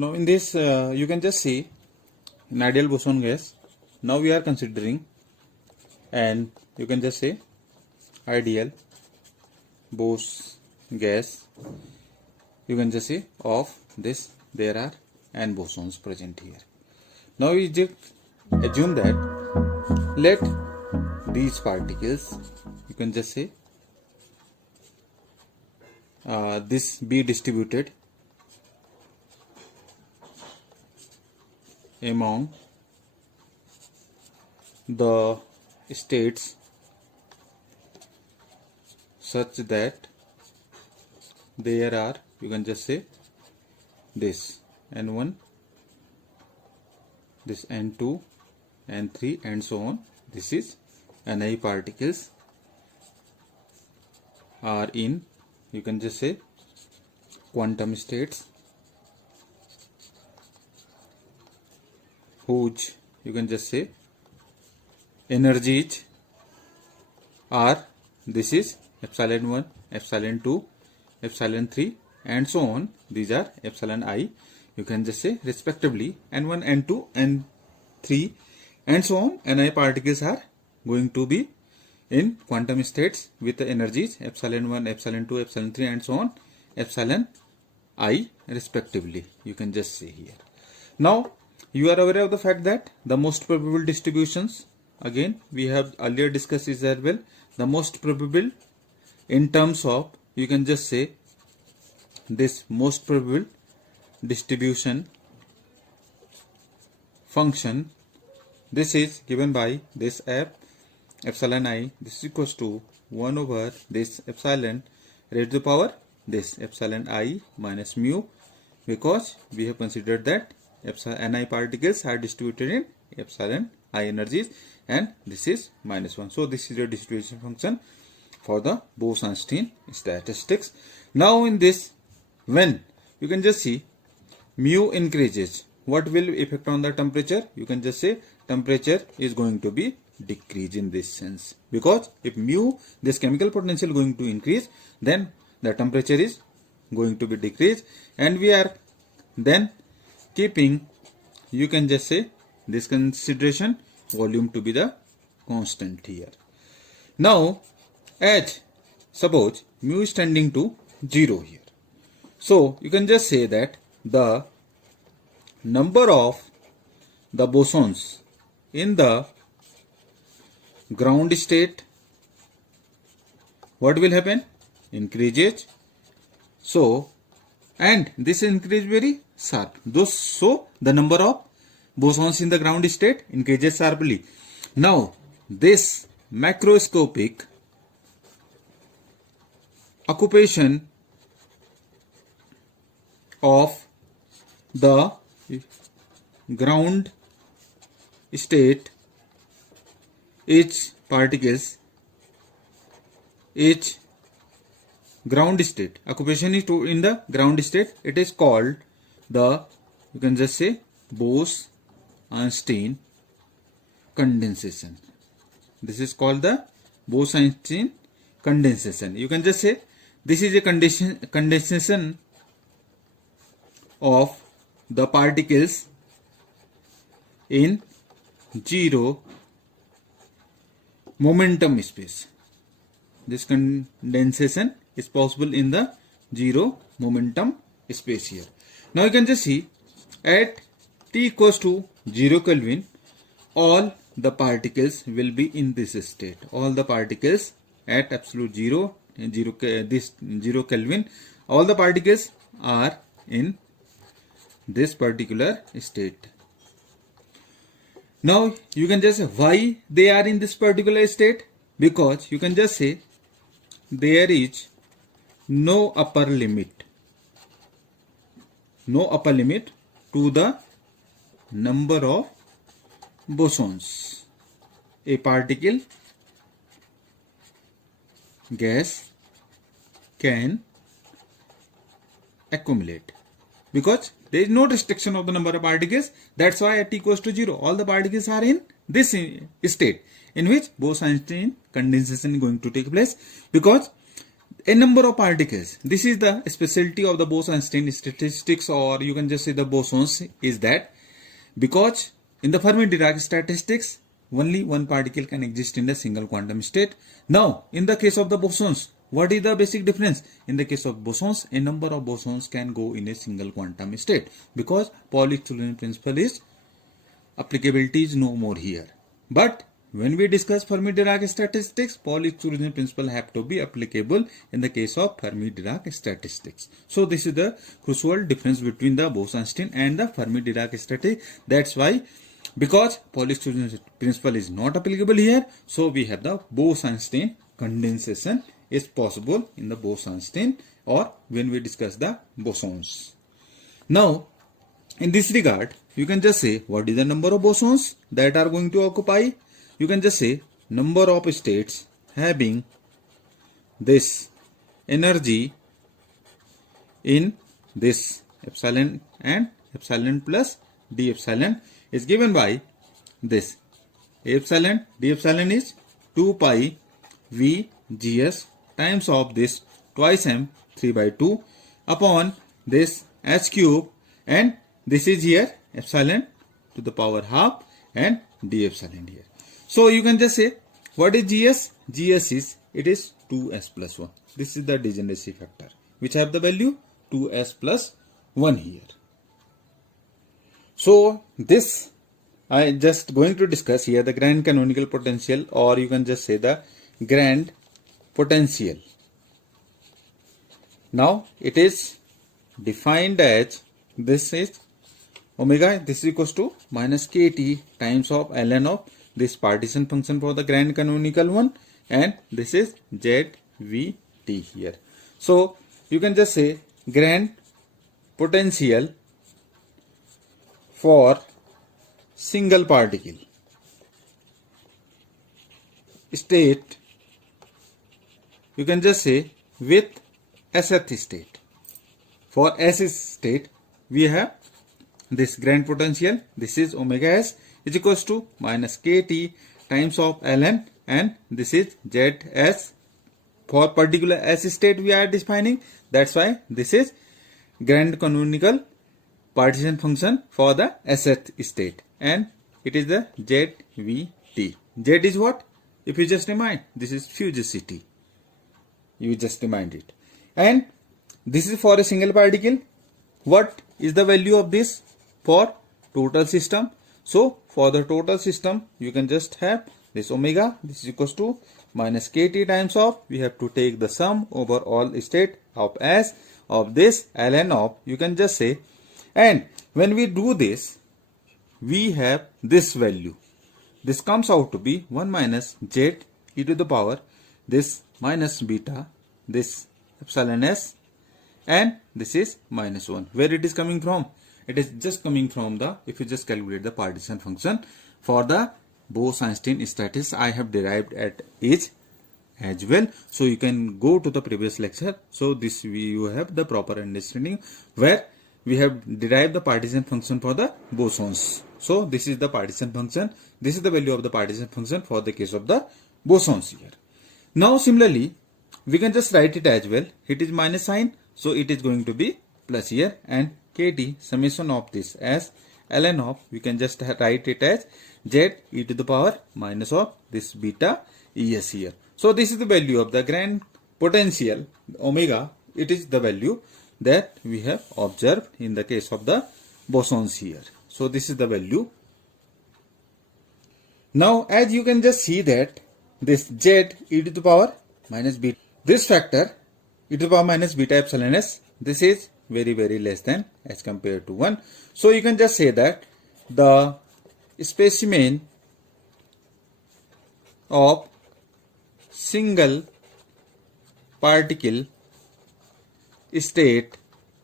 Now in this you can just see an ideal boson gas. Now we are considering, and you can just say ideal Bose gas. You can just say of this there are n bosons present here. Now we just assume that let these particles, you can just say this be distributed among the states such that there are, you can just say this N1, this N2, N3 and so on. This is Ni particles are in, you can just say quantum states whose, you can just say energies are, this is epsilon 1, epsilon 2, epsilon 3 and so on. These are epsilon I, you can just say respectively N1, N2, N3 and so on. Ni particles are going to be in quantum states with the energies epsilon 1, epsilon 2, epsilon 3 and so on, epsilon I respectively, you can just say here. Now you are aware of the fact that the most probable distributions, again we have earlier discussed is as well, the most probable in terms of, you can just say this most probable distribution function, this is given by this f epsilon I, this is equals to 1 over this epsilon raised to the power this epsilon I minus mu, because we have considered that epsilon Ni particles are distributed in epsilon I energies and this is minus 1. So this is your distribution function for the Bose Einstein statistics. Now in this, when you can just see mu increases, what will affect on the temperature? You can just say temperature is going to be decrease in this sense, because if mu, this chemical potential going to increase, then the temperature is going to be decreased, and we are then keeping, you can just say this consideration volume to be the constant here. Now as suppose mu is tending to 0 here, so you can just say that the number of the bosons in the ground state, what will happen? Increases. So and this increase very sharp. So the number of bosons in the ground state increases sharply. Now this macroscopic occupation of the ground state, each particles, each ground state occupation is in the ground state, it is called the, you can just say Bose Einstein condensation. This is called the Bose Einstein condensation. You can just say this is a condensation of the particles in 0 momentum space. This condensation is possible in the 0 momentum space here. Now you can just see at T equals to 0 Kelvin, all the particles will be in this state. All the particles at absolute 0 Kelvin, all the particles are in this particular state. Now you can just say why they are in this particular state, because you can just say there is no upper limit to the number of bosons a particle gas can accumulate, because there is no restriction of the number of particles. That's why at T equals to 0, all the particles are in this state in which Bose Einstein condensation is going to take place, because a number of particles. This is the specialty of the Bose Einstein statistics, or you can just say the bosons, is that because in the Fermi-Dirac statistics, only one particle can exist in a single quantum state. Now, in the case of the bosons, what is the basic difference? In the case of bosons, a number of bosons can go in a single quantum state because Pauli exclusion principle is applicability is no more here. But when we discuss Fermi-Dirac statistics, Pauli exclusion principle have to be applicable in the case of Fermi-Dirac statistics. So this is the crucial difference between the Bose Einstein and the Fermi-Dirac statistics. That's why, because Pauli exclusion principle is not applicable here, so we have the Bose Einstein condensation is possible in the Bose Einstein or when we discuss the bosons. Now, in this regard, you can just say what is the number of bosons that are going to occupy. You can just say number of states having this energy in this epsilon and epsilon plus d epsilon is given by this. Epsilon, d epsilon is 2 pi v gs times of this twice m 3 by 2 upon this h cube, and this is here epsilon to the power half and d epsilon here. So you can just say what is gs? Gs is, it is 2s plus 1. This is the degeneracy factor which have the value 2s plus 1 here. So this I just going to discuss here the grand canonical potential, or you can just say the grand potential. Now it is defined as, this is omega, this is equals to minus kt times of ln of this partition function for the grand canonical one, and this is zvt here. So you can just say grand potential for single particle state, you can just say with sth state. For s state we have this grand potential, this is omega s is equals to minus kt times of ln, and this is zs. For particular s state we are defining, that's why this is grand canonical partition function for the sth state, and it is the zvt. Z is what? If you just remind, this is fugacity, you just remind it, and this is for a single particle. What is the value of this for total system? So for the total system you can just have this omega, this is equals to minus kt times of, we have to take the sum over all state of s of this ln of, you can just say, and when we do this we have this value. This comes out to be 1 minus z e to the power this minus beta, this epsilon s, and this is minus 1. Where it is coming from? It is just coming from the, if you just calculate the partition function for the Bose Einstein statistics, I have derived at age as well. So you can go to the previous lecture. So this you have the proper understanding where we have derived the partition function for the bosons. So this is the partition function. This is the value of the partition function for the case of the bosons here. Now similarly, we can just write it as well. It is minus sign, so it is going to be plus here, and kt summation of this as ln of, we can just write it as z e to the power minus of this beta es here. So this is the value of the grand potential omega. It is the value that we have observed in the case of the bosons here. So this is the value. Now as you can just see that this z e to the power minus beta, this factor e to the power minus beta epsilon s, this is very less than as compared to 1. So you can just say that the specimen of single particle state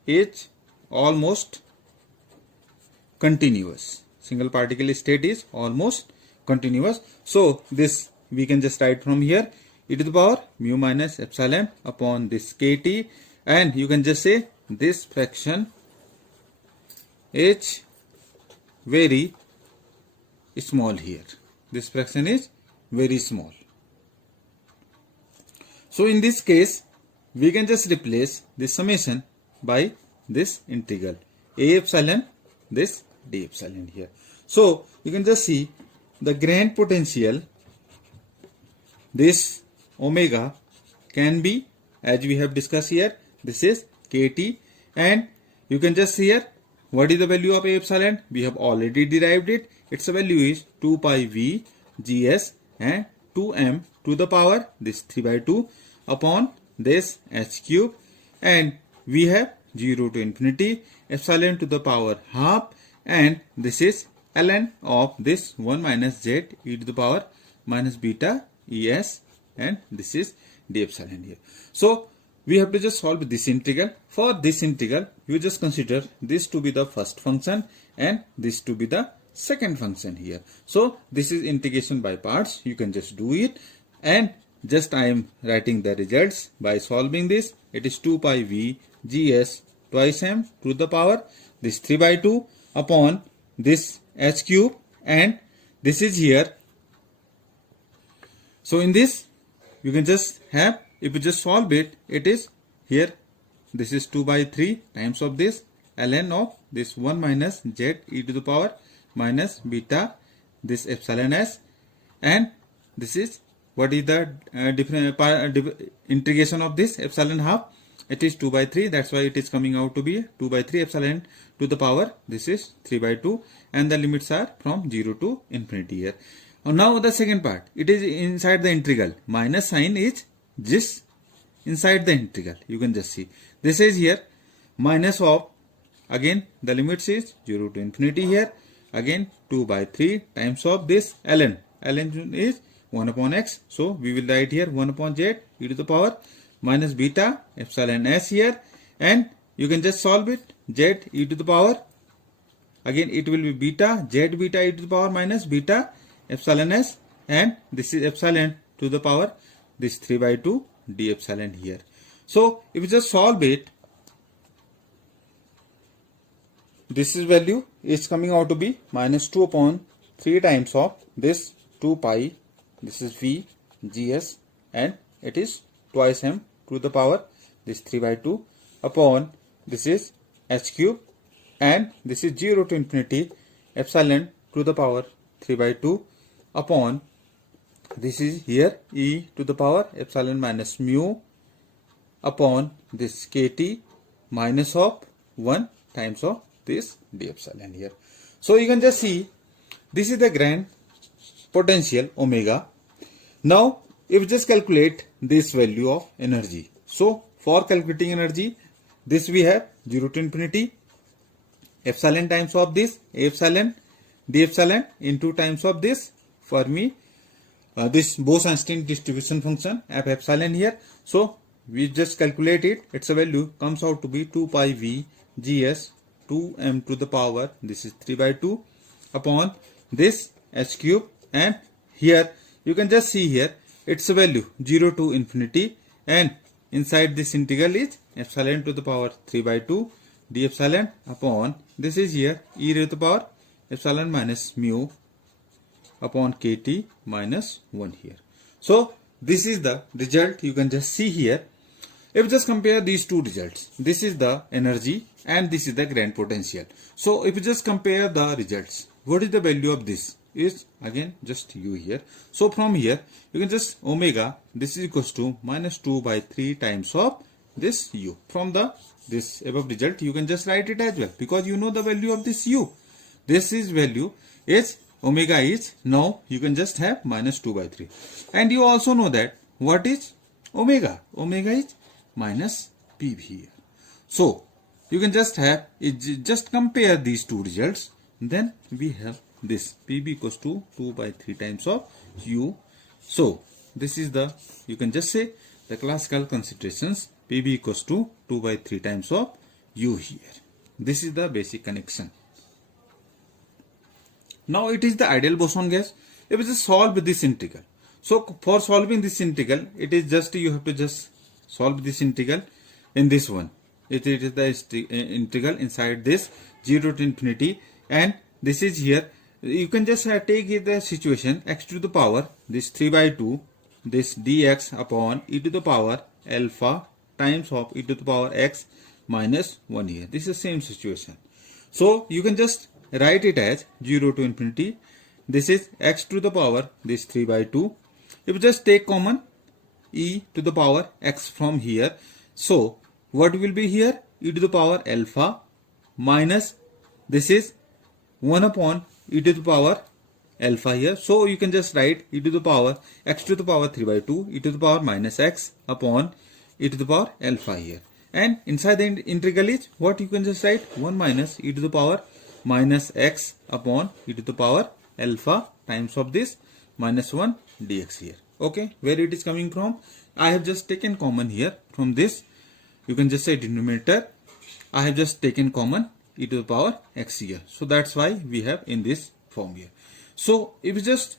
is almost continuous. Single particle state is almost continuous. So this we can just write from here, e to the power mu minus epsilon upon this kt, and you can just say this fraction is very small here. This fraction is very small. So in this case we can just replace this summation by this integral A epsilon this d epsilon here. So you can just see the grand potential, this omega can be, as we have discussed here, this is kT, and you can just see here what is the value of A epsilon. We have already derived it. Its value is 2 pi v gs and 2m to the power this 3 by 2 upon this h cube, and we have 0 to infinity epsilon to the power half, and this is ln of this 1 minus z e to the power minus beta es, and this is d epsilon here. So we have to just solve this integral. For this integral, you just consider this to be the first function and this to be the second function here. So this is integration by parts. You can just do it, and just I am writing the results by solving this. It is 2 pi v gs twice m to the power this 3 by 2 upon this h cube, and this is here. So in this you can just have, if you just solve it, it is here, this is 2 by 3 times of this ln of this 1 minus z e to the power minus beta this epsilon s, and this is what is the integration of this epsilon half. It is 2 by 3, that's why it is coming out to be 2 by 3 epsilon to the power this is 3 by 2, and the limits are from 0 to infinity here. Now the second part, it is inside the integral, minus sign is just inside the integral. You can just see this is here minus of, again the limits is 0 to infinity here, again 2 by 3 times of this ln is 1 upon x, so we will write here 1 upon z e to the power minus beta epsilon s here, and you can just solve it, z e to the power, again it will be beta z beta e to the power minus beta epsilon s, and this is epsilon to the power this 3 by 2 d epsilon here. So if you just solve it, this is value is coming out to be minus 2 upon 3 times of this 2 pi, this is v gs, and it is twice m to the power this 3 by 2 upon this is h cube, and this is 0 to infinity epsilon to the power 3 by 2 upon this is here e to the power epsilon minus mu upon this kt minus of 1 times of this d epsilon here. So you can just see this is the grand potential omega. Now if you just calculate this value of energy, so for calculating energy, this we have 0 to infinity epsilon times of this A epsilon d epsilon into times of this Fermi this Bose Einstein distribution function f epsilon here. So we just calculate it, its value comes out to be 2 pi v gs 2m to the power this is 3 by 2 upon this h cube, and here you can just see here its value 0 to infinity, and inside this integral is epsilon to the power 3 by 2 d epsilon upon this is here e to the power epsilon minus mu upon kt minus 1 here. So this is the result you can just see here. If you just compare these two results, this is the energy and this is the grand potential. So if you just compare the results, what is the value of this is again just u here. So from here you can just omega this is equals to minus 2 by 3 times of this u. From the this above result you can just write it as well, because you know the value of this u. This is value is omega is, now you can just have minus 2 by 3, and you also know that what is omega. Omega is minus pv here. So you can just have just compare these two results, then we have this pb equals to 2 by 3 times of u. So this is the, you can just say the classical considerations, pb equals to 2 by 3 times of u here. This is the basic connection. Now it is the ideal boson gas. If you just solve this integral, so for solving this integral, it is just you have to just solve this integral in this one. It is the integral inside this 0 to infinity, and this is here. You can just take the situation x to the power this 3 by 2 this dx upon e to the power alpha times of e to the power x minus 1 here. This is the same situation. So you can just write it as 0 to infinity. This is x to the power this 3 by 2. If you just take common e to the power x from here, so what will be here? E to the power alpha minus this is 1 upon e to the power alpha here. So you can just write e to the power x to the power 3 by 2 e to the power minus x upon e to the power alpha here. And inside the integral is what you can just write 1 minus e to the power minus x upon e to the power alpha times of this minus 1 dx here. Okay, where it is coming from? I have just taken common here from this. You can just say denominator. I have just taken common e to the power x here. So that's why we have in this form here. So if you just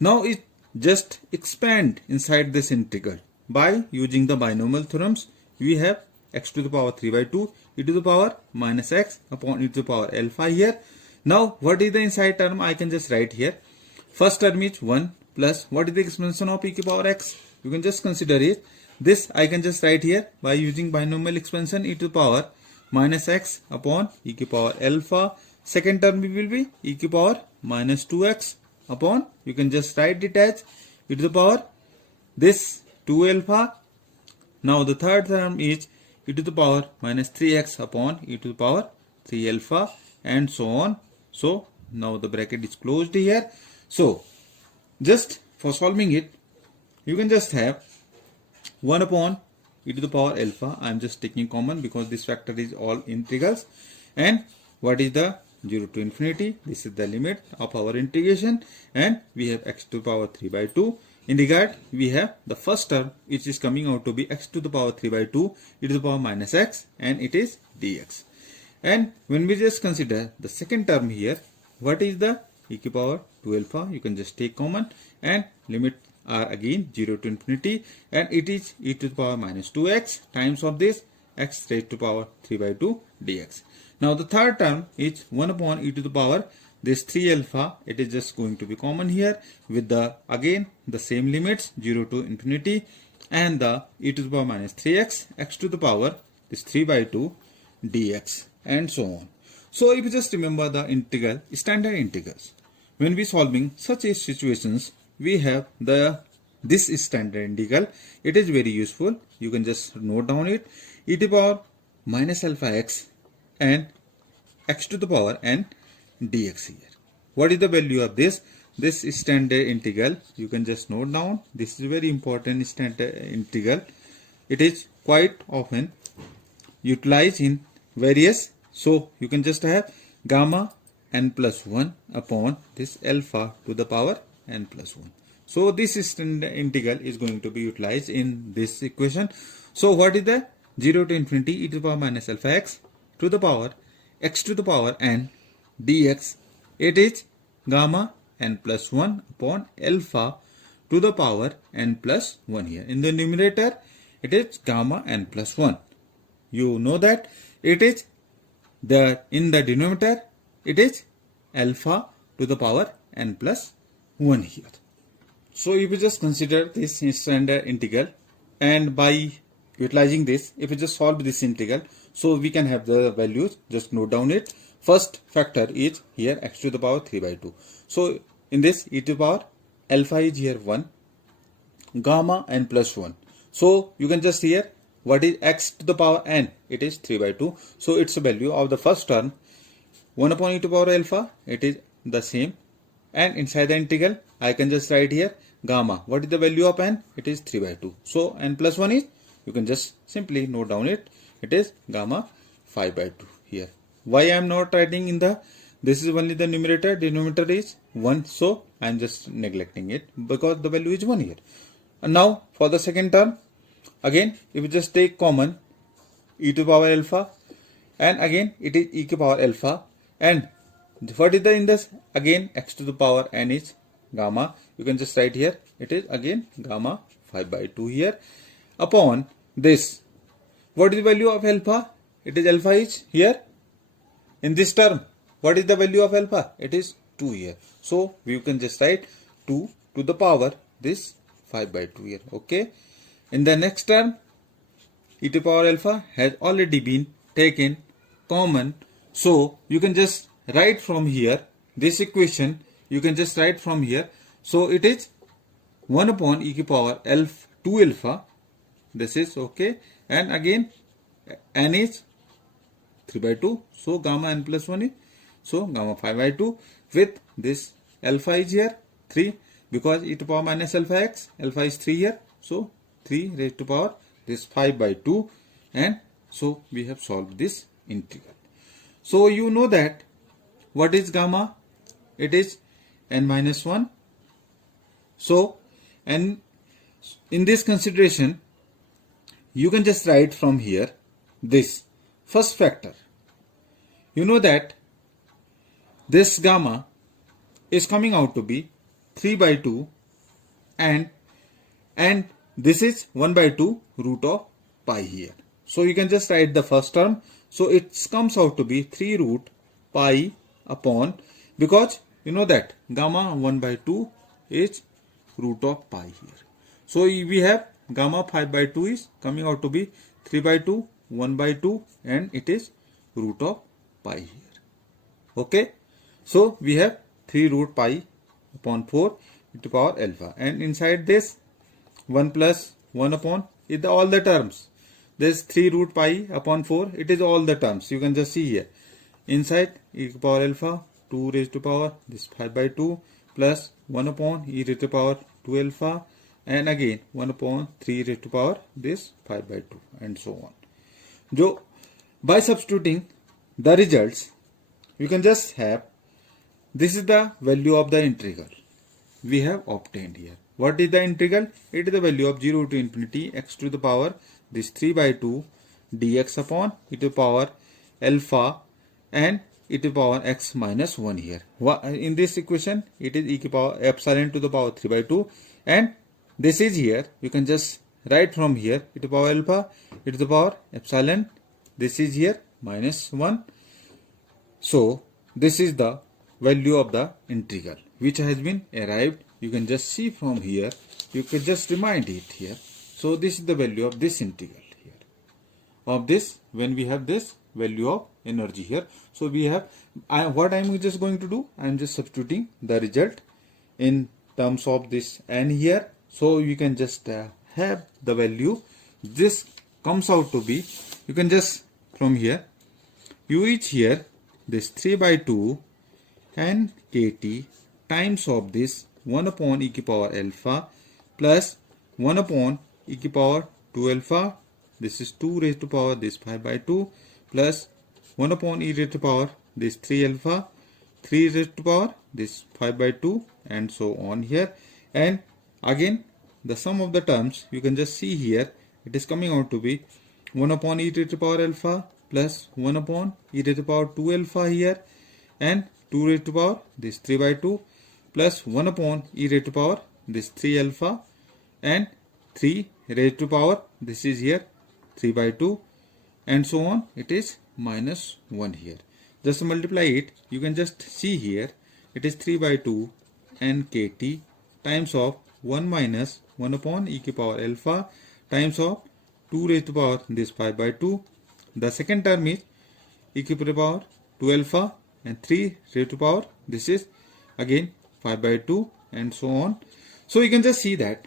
now it just expand inside this integral by using the binomial theorems. We have x to the power 3 by 2 e to the power minus x upon e to the power alpha here. Now what is the inside term? I can just write here. First term is 1 plus what is the expansion of e to the power x? You can just consider it. This I can just write here by using binomial expansion e to the power minus x upon e to the power alpha. Second term will be e to the power minus 2x upon, you can just write it as e to the power this 2 alpha. Now the third term is e to the power minus 3x upon e to the power 3 alpha and so on. So now the bracket is closed here. So just for solving it, you can just have 1 upon e to the power alpha. I am just taking common because this factor is all integrals. And what is the 0 to infinity? This is the limit of our integration. And we have x to the power 3 by 2. In regard, we have the first term which is coming out to be x to the power 3 by 2 e to the power minus x and it is dx. And when we just consider the second term here, what is the e to the power 2 alpha? You can just take common and limit are again 0 to infinity and it is e to the power minus 2x times of this x raised to the power 3 by 2 dx. Now the third term is 1 upon e to the power this 3 alpha. It is just going to be common here with the again the same limits 0 to infinity and the e to the power minus 3x x to the power this 3 by 2 dx and so on. So if you just remember the integral, standard integrals, when we solving such a situations, we have this standard integral. It is very useful. You can just note down it e to the power minus alpha x and x to the power n dx here. What is the value of this? This standard integral, you can just note down. This is very important standard integral. It is quite often utilized in various. So you can just have gamma n plus 1 upon this alpha to the power n plus 1. So this standard integral is going to be utilized in this equation. So what is the 0 to infinity e to the power minus alpha x to the power x to the power n dx? It is gamma n plus 1 upon alpha to the power n plus 1 here. In the numerator, it is gamma n plus 1. You know that it is in the denominator, it is alpha to the power n plus 1 here. So if you just consider this standard integral and by utilizing this, if you just solve this integral, so we can have the values, just note down it. First factor is here x to the power 3 by 2. So in this e to the power alpha is here 1, gamma n plus 1. So you can just here what is x to the power n? It is 3 by 2. So its value of the first term 1 upon e to the power alpha, it is the same. And inside the integral, I can just write here gamma. What is the value of n? It is 3 by 2. So n plus 1 is, you can just simply note down it. It is gamma 5 by 2 here. Why I am not writing in the, this is only the numerator, denominator is 1. So I am just neglecting it because the value is 1 here. And now for the second term, again if you just take common e to the power alpha and again it is e to the power alpha and what is the index? Again x to the power n is gamma. You can just write here it is again gamma 5 by 2 here upon this. What is the value of alpha? It is alpha is here in this term. What is the value of alpha? It is 2 here. So you can just write 2 to the power this 5 by 2 here. Okay. In the next term, e to power alpha has already been taken common. So you can just write from here this equation. You can just write from here. So it is 1 upon e to power 2 alpha. This is okay. And again n is 3 by 2. So gamma n plus 1 is, so gamma 5 by 2 with this alpha is here 3 because e to power minus alpha x, alpha is 3 here. So 3 raised to power this 5 by 2, and so we have solved this integral. So you know that what is gamma? It is n minus 1. So and in this consideration you can just write from here this first factor. You know that this gamma is coming out to be 3 by 2 and this is 1 by 2 root of pi here. So you can just write the first term. So it comes out to be 3 root pi upon, because you know that gamma 1 by 2 is root of pi here. So we have gamma 5 by 2 is coming out to be 3 by 2, 1 by 2, and it is root of pi here. Okay. So we have 3 root pi upon 4 e to power alpha, and inside this 1 plus 1 upon is all the terms. This 3 root pi upon 4, it is all the terms. You can just see here. Inside e to power alpha 2 raised to power this 5 by 2 plus 1 upon e raised to power 2 alpha, and again 1 upon 3 raised to power this 5 by 2, and so on. So by substituting the results, you can just have, this is the value of the integral we have obtained here. What is the integral? It is the value of 0 to infinity x to the power this 3 by 2 dx upon e to the power alpha and e to the power x minus 1 here. In this equation, it is e to the power epsilon to the power 3 by 2, and this is here. You can just write from here e to the power alpha, e to the power epsilon. This is here minus 1. So this is the value of the integral which has been arrived. You can just see from here. You can just remind it here. So this is the value of this integral here. Of this, when we have this value of energy here. So we have, what I am just going to do, I am just substituting the result in terms of this n here. So you can just have the value. This comes out to be, you can just from here, u is here this 3 by 2 and kt times of this 1 upon e to the power alpha plus 1 upon e to the power 2 alpha. This is 2 raised to power this 5 by 2 plus 1 upon e raised to power this 3 alpha, 3 raised to power this 5 by 2, and so on here. And again the sum of the terms, you can just see here, it is coming out to be 1 upon e raised to power alpha plus 1 upon e raised to power 2 alpha here, and 2 raised to power this 3 by 2 plus 1 upon e raised to power this 3 alpha, and 3 raised to power this is here 3 by 2, and so on. It is minus 1 here. Just multiply it. You can just see here, it is 3 by 2 and kt times of 1 minus 1 upon e to the power alpha times of 2 raised to power this 5 by 2. The second term is e to the power 2 alpha and 3 raised to power this is again 5 by 2, and so on. So you can just see that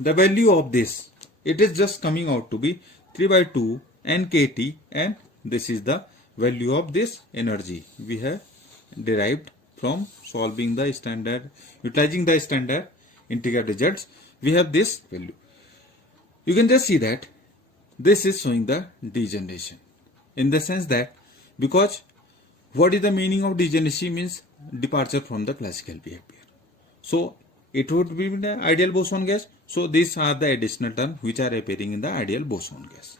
the value of this, it is just coming out to be 3 by 2 and kt, and this is the value of this energy we have derived from solving the standard, utilizing the standard integral results. We have this value. You can just see that this is showing the degeneration, in the sense that, because what is the meaning of degeneracy? Means departure from the classical behavior. So it would be the ideal boson gas. So these are the additional terms which are appearing in the ideal boson gas.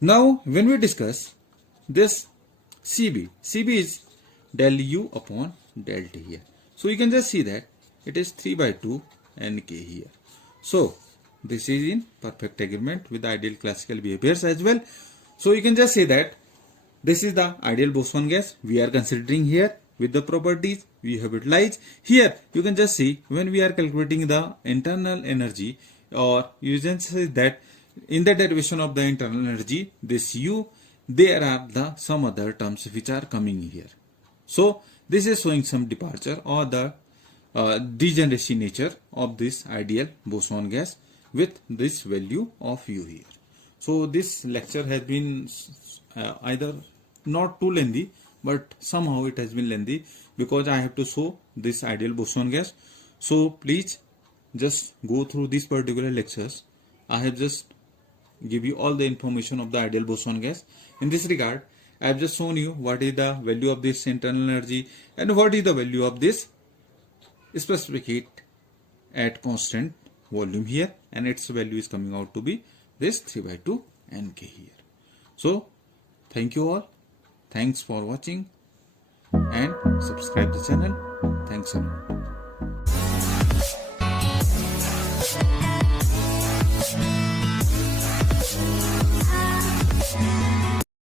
Now when we discuss this Cb is del U upon del T here. So you can just see that it is 3 by 2 and K here. So this is in perfect agreement with the ideal classical behaviors as well. So you can just say that this is the ideal boson gas we are considering here with the properties we have utilized. Here you can just see when we are calculating the internal energy, or you can say that in the derivation of the internal energy, this U, there are some other terms which are coming here. So this is showing some departure or the degeneracy nature of this ideal boson gas with this value of U here. So this lecture has been either not too lengthy, but somehow it has been lengthy because I have to show this ideal boson gas. So please just go through these particular lectures. I have just give you all the information of the ideal boson gas. In this regard, I have just shown you what is the value of this internal energy and what is the value of this specific heat at constant volume here, and its value is coming out to be this 3/2 Nk here. So thank you all. Thanks for watching and subscribe the channel. Thanks a lot.